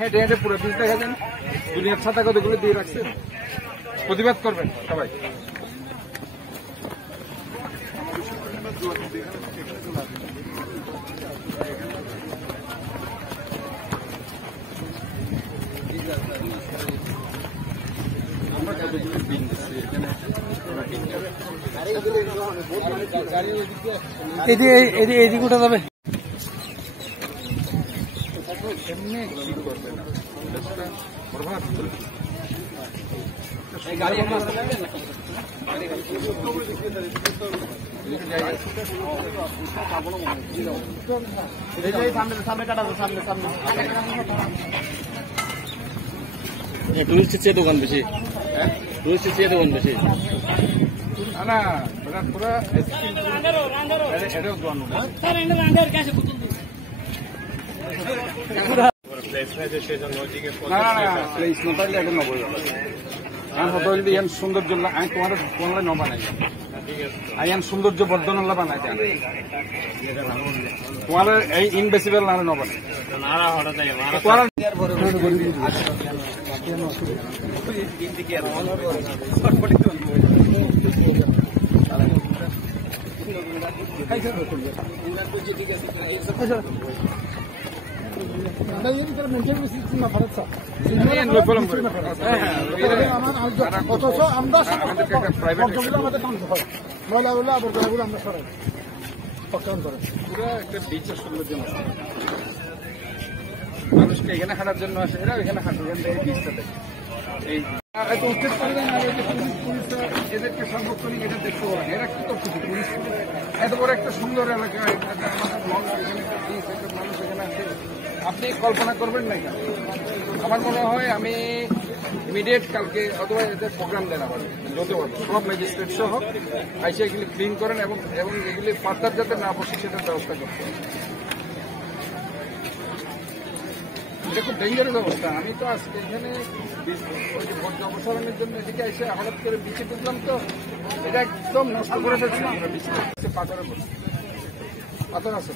হেঁটে হেঁটে পুরো পিস দেখা যান, দুনিয়ার ছাতা কতগুলো দিয়ে রাখছেন, প্রতিবাদ করবেন সবাই। এদিকে উঠে যাবে। এমনি কি করবে না, প্রভাব টুরিস্টের চেয়ে দোকান বেশি, টুরিস্টের চেয়ে দোকান বেশি না পুরা সৌন্দর্য আমি তোমার কোনলাই ন বানাই আইন সৌন্দর্য বর্ধন বানাই তোমার এই ইনভেসিবল না ন বানাই অথচ আমরা ময়লা বলে আবর্জনাগুলো আমরা সরাই প্রক্ষালন করেন। পুরো একটা বিচের সৌন্দর্য মানুষকে এখানে হাঁটার জন্য আসে, এরা এখানে হাঁটে, এখান থেকে বিচটা দেখে। এই এত উচ্ছেদ করে দেন আর পুলিশরা এদেরকে সার্বক্ষণিক এটা দেখতে পারে, এরা কি করছে পুলিশ এত বড় একটা সুন্দর এলাকা, মানুষ এখানে আছে, আপনি কল্পনা করবেন না। এখানে আমার মনে হয় আমি ইমিডিয়েট কালকে অথবা এদের প্রোগ্রাম দেন আবার যত সব ম্যাজিস্ট্রেট সহ আইসে এগুলি ক্লিন করেন এবং এগুলি ফার্দার যাতে না বসে সেটার ব্যবস্থা করতে হবে। এটা খুব ডেঞ্জারাস অবস্থা। আমি তো আজকে এখানে বর্জ্য অপসারণের জন্য এদিকে এসে হঠাৎ করে বিচে ঢুকলাম, তো এটা একদম নষ্ট করে ফেলছি। আমরা বিচে পাথরের বসে পাথর আছে।